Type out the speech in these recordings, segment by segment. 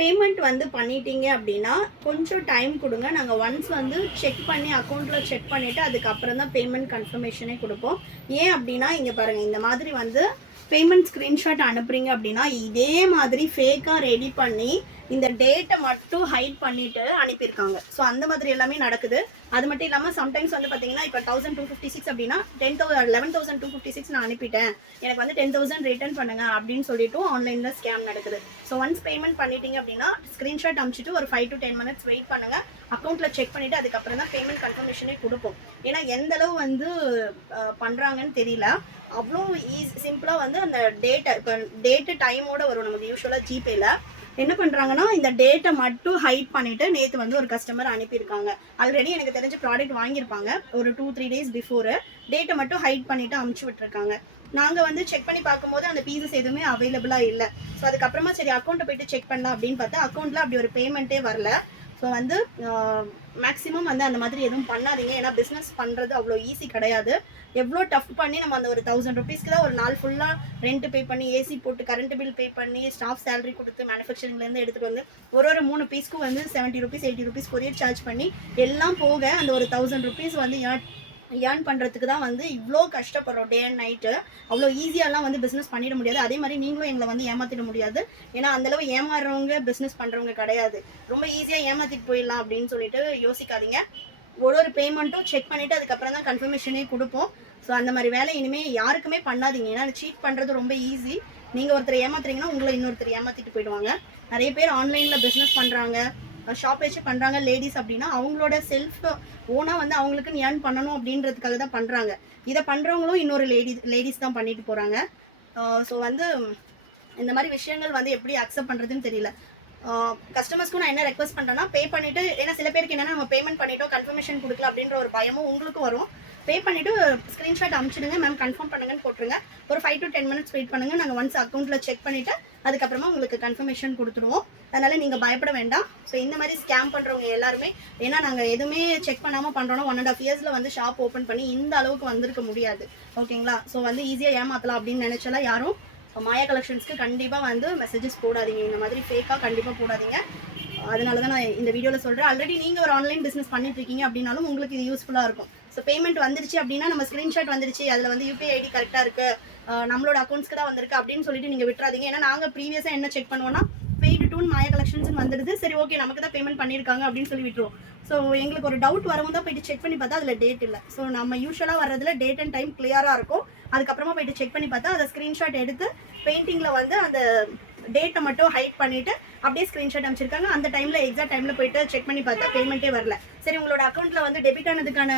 Payment வந்து பண்ணிட்டீங்க அப்படின்னா கொஞ்சம் டைம் கொடுங்க. நாங்கள் ஒன்ஸ் வந்து செக் பண்ணி அக்கௌண்ட்டில் செக் பண்ணிவிட்டு அதுக்கப்புறம் தான் பேமெண்ட் கன்ஃபர்மேஷனே கொடுப்போம். ஏன் அப்படின்னா இங்கே பாருங்கள், இந்த மாதிரி வந்து பேமெண்ட் ஸ்க்ரீன்ஷாட் அனுப்புறீங்க அப்படின்னா இதே மாதிரி ஃபேக்காக ரெடி பண்ணி இந்த டேட்டை மட்டும் ஹைட் பண்ணிட்டு அனுப்பியிருக்காங்க. ஸோ அந்த மாதிரி எல்லாமே நடக்குது. அது மட்டும் இல்லாமல் சம்டைம்ஸ் வந்து பார்த்தீங்கன்னா இப்போ 1256 அப்படின்னா 11,256 நான் அனுப்பிட்டேன், எனக்கு வந்து 10,000 ரிட்டர்ன் பண்ணுங்க அப்படின்னு சொல்லிட்டு ஆன்லைனில் ஸ்கேம் நடக்குது. ஸோ ஒன்ஸ் பேமெண்ட் பண்ணிட்டீங்க அப்படின்னா ஸ்க்ரீன்ஷாட் அனுப்பிச்சிட்டு ஒரு 5 to 10 minutes வெயிட் பண்ணுங்க. அக்கௌண்ட்டில் செக் பண்ணிவிட்டு அதுக்கப்புறம் தான் பேமெண்ட் கன்ஃபர்மேஷனே கொடுப்போம். ஏன்னா எந்த அளவு வந்து பண்ணுறாங்கன்னு தெரியல. அவ்வளோ சிம்பிளாக வந்து அந்த டேட்டை இப்போ டேட்டு டைமோட வரும் நமக்கு யூஸ்வலாக ஜிபேயில். என்ன பண்ணுறாங்கன்னா இந்த டேட்டை மட்டும் ஹைட் பண்ணிவிட்டு நேற்று வந்து ஒரு கஸ்டமர் அனுப்பியிருக்காங்க. ஆல்ரெடி எனக்கு தெரிஞ்ச ப்ராடக்ட் வாங்கியிருப்பாங்க ஒரு 2-3 days பிஃபோரு. டேட்டை மட்டும் ஹைட் பண்ணிவிட்டு அமுச்சு விட்டுருக்காங்க. நாங்கள் வந்து செக் பண்ணி பார்க்கும்போது அந்த பீசஸ் எதுவுமே அவைலபிளாக இல்லை. ஸோ அதுக்கப்புறமா சரி அக்கௌண்ட்டை போய்ட்டு செக் பண்ணலாம் அப்படின்னு பார்த்தா அக்கௌண்ட்டில் அப்படி ஒரு பேமெண்ட்டே வரல. ஸோ வந்து மேக்ஸிமம் வந்து அந்த மாதிரி எதுவும் பண்ணாதீங்க. ஏன்னா பிஸ்னஸ் பண்ணுறது அவ்வளோ ஈஸி கிடையாது. எவ்வளோ டஃப் பண்ணி நம்ம அந்த ஒரு 1000 rupeesக்கு தான் ஒரு நாள் ஃபுல்லாக ரெண்ட் பே பண்ணி ஏசி போட்டு கரண்ட் பில் பே பண்ணி ஸ்டாஃப் சேலரி கொடுத்து மேனுஃபேக்சரிங்லேருந்து எடுத்துகிட்டு வந்து ஒரு 3 பீஸ்க்கு வந்து 70 rupees 80 rupees கொரியர் சார்ஜ் பண்ணி எல்லாம் போக அந்த ஒரு 1000 rupees வந்து ஏர்ன் பண்ணுறதுக்கு தான் வந்து இவ்வளோ கஷ்டப்படுறோம் டே அண்ட் நைட்டு. அவ்வளோ ஈஸியாலாம் வந்து பிஸ்னஸ் பண்ணிட முடியாது. அதே மாதிரி நீங்களும் எங்களை வந்து ஏமாற்றிட முடியாது. ஏன்னா அந்தளவு ஏமாறுறவங்க பிஸ்னஸ் பண்ணுறவங்க கிடையாது. ரொம்ப ஈஸியாக ஏமாற்றிட்டு போயிடலாம் அப்படின்னு சொல்லிட்டு யோசிக்காதீங்க. ஒரு பேமெண்ட்டும் செக் பண்ணிவிட்டு அதுக்கப்புறம் தான் கன்ஃபர்மேஷனே கொடுப்போம். ஸோ அந்த மாதிரி வேலை இனிமேல் யாருக்குமே பண்ணாதீங்க. ஏன்னா சீட் பண்ணுறது ரொம்ப ஈஸி. நீங்கள் ஒருத்தர் ஏமாத்துறீங்கன்னா உங்களை இன்னொருத்தர் ஏமாற்றிட்டு போயிடுவாங்க. நிறைய பேர் ஆன்லைனில் பிஸ்னஸ் பண்ணுறாங்க, ஷாப் வச்சு பண்ணுறாங்க லேடிஸ் அப்படின்னா அவங்களோட செல்ஃப் ஓனாக வந்து அவங்களுக்குன்னு ஏர்ன் பண்ணணும் அப்படின்றதுக்காக தான் பண்ணுறாங்க. இதை பண்ணுறவங்களும் இன்னொரு லேடிஸ் தான் பண்ணிட்டு போகிறாங்க. ஸோ வந்து இந்த மாதிரி விஷயங்கள் வந்து எப்படி அக்செப்ட் பண்ணுறதுன்னு தெரியல. கஸ்டமர்ஸ்க்கும் நான் என்ன ரெக்வஸ்ட் பண்ணுறேன்னா பே பண்ணிவிட்டு, ஏன்னா சில பேருக்கு என்னென்னா நம்ம பேமெண்ட் பண்ணிட்டோம் கன்ஃபர்மேஷன் கொடுக்கல அப்படின்ற ஒரு பயமும் உங்களுக்கும் வரும். பே பண்ணிவிட்டு ஸ்க்ரீன்ஷாட் அனுப்பிச்சிடுங்க, மேம் கன்ஃபார்ம் பண்ணுங்கன்னு போட்டுருங்க. ஒரு 5 to 10 minutes வெயிட் பண்ணுங்கள். நாங்கள் ஒன்ஸ் அக்கௌண்ட்டில் செக் பண்ணிவிட்டு அதுக்கப்புறமா உங்களுக்கு கன்ஃபர்மேஷன் கொடுத்துருவோம். அதனால் நீங்கள் பயப்பட வேண்டாம். ஸோ இந்த மாதிரி ஸ்கேம் பண்ணுறவங்க எல்லாருமே, ஏன்னா நாங்கள் எதுவுமே செக் பண்ணாமல் பண்ணுறோன்னா 1.5 yearsல வந்து ஷாப் ஓப்பன் பண்ணி இந்த அளவுக்கு வந்திருக்க முடியாது. ஓகேங்களா? ஸோ வந்து ஈஸியாக ஏமாற்றலாம் அப்படின்னு நினச்சாலாம் யாரும் மாயா கலெக்ஷன்ஸ்க்கு கண்டிப்பாக வந்து மெசேஜஸ் போடாதீங்க. இந்த மாதிரி ஃபேக்காக கண்டிப்பாக போடாதீங்க. அதனால தான் நான் இந்த வீடியோவில் சொல்கிறேன். ஆல்ரெடி நீங்கள் ஒரு ஆன்லைன் பிஸ்னஸ் பண்ணிட்டு இருக்கீங்க அப்படின்னாலும் உங்களுக்கு இது யூஸ்ஃபுல்லாக இருக்கும். ஸோ பேமெண்ட் வந்துருச்சு அப்படின்னா நம்ம ஸ்க்ரீன்ஷாட் வந்துருச்சு, அதில் வந்து யூபிஐ ஐடி கரெக்டாக இருக்குது, நம்மளோட அக்கௌண்ட்ஸ்க்கு தான் வந்திருக்கு அப்படின்னு சொல்லிட்டு நீங்கள் விட்டுறாதீங்க. ஏன்னா நாங்கள் ப்ரீவியஸாக என்ன செக் பண்ணுவோன்னா பெய்டு டூன் மாயா கலெக்ஷன்ஸ் வந்துடுது, சரி ஓகே நமக்கு தான் பேமெண்ட் பண்ணியிருக்காங்க அப்படின்னு சொல்லி விட்டுருவோம். ஸோ எங்களுக்கு ஒரு டவுட் வரவும் தான் போய்ட்டு செக் பண்ணி பார்த்தா அதில் டேட் இல்லை. ஸோ நம்ம யூஸ்வலாக வர்றதுல டேட் அண்ட் டைம் கிளியராக இருக்கும். அதுக்கப்புறமா போய்ட்டு செக் பண்ணி பார்த்தா அதை ஸ்க்ரீன்ஷாட் எடுத்து பெயிண்டிங்கில் வந்து அந்த டேட்டை மட்டும் ஹைட் பண்ணிவிட்டு அப்படியே ஸ்க்ரீன்ஷாட் அனுப்பிச்சிருக்காங்க. அந்த டைமில் எக்ஸாக்ட் டைமில் போய்ட்டு செக் பண்ணி பார்த்தா பேமெண்ட்டே வரல. சரி உங்களோட அக்கௌண்ட்டில் வந்து டெபிட் ஆனதுக்கான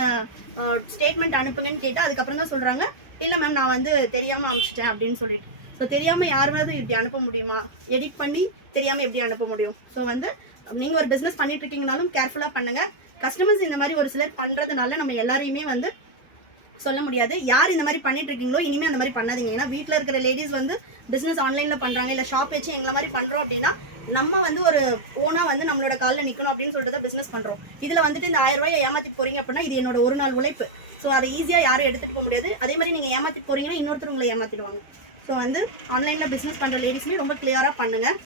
ஸ்டேட்மெண்ட் அனுப்புங்கன்னு கேட்டால் அதுக்கப்புறம் தான் சொல்கிறாங்க இல்லை மேம் நான் வந்து தெரியாமல் அனுப்பிச்சிட்டேன் அப்படின்னு சொல்லிட்டு. ஸோ தெரியாமல் யாருமாவது இப்படி அனுப்ப முடியுமா? எடிட் பண்ணி தெரியாமல் எப்படி அனுப்ப முடியும்? ஸோ வந்து நீங்கள் ஒரு பிஸ்னஸ் பண்ணிட்டு இருக்கீங்கனாலும் கேர்ஃபுல்லாக பண்ணுங்கள். கஸ்டமர்ஸ் இந்த மாதிரி ஒரு சிலர் பண்ணுறதுனால நம்ம எல்லாரையுமே வந்து சொல்ல முடியாது. யார் இந்த மாதிரி பண்ணிட்டு இருக்கீங்களோ இனிமேல் அந்த மாதிரி பண்ணாதீங்க. ஏன்னா வீட்டில் இருக்கிற லேடிஸ் வந்து பிஸ்னஸ் ஆன்லைனில் பண்ணுறாங்க, இல்லை ஷாப் வச்சு எங்களை மாதிரி பண்ணுறோம் அப்படின்னா நம்ம வந்து ஒரு ஓனாக வந்து நம்மளோட காலில் நிற்கணும் அப்படின்னு சொல்லிட்டு தான் பிஸ்னஸ் பண்ணுறோம். இதில் வந்துட்டு இந்த 1000 ரூபாயை ஏமாற்றிட்டு போகிறீங்க அப்படின்னா இது என்னோட ஒரு நாள் உழைப்பு. ஸோ அதை ஈஸியாக யாரும் எடுத்துகிட்டு போக முடியாது. அதே மாதிரி நீங்கள் ஏமாற்றிட்டு போகிறீங்கன்னா இன்னொருத்தர் உங்களை ஏமாற்றிடுவாங்க. ஸோ வந்து ஆன்லைனில் பிஸ்னஸ் பண்ணுற லேடிஸுமே ரொம்ப கிளியராக பண்ணுங்கள்.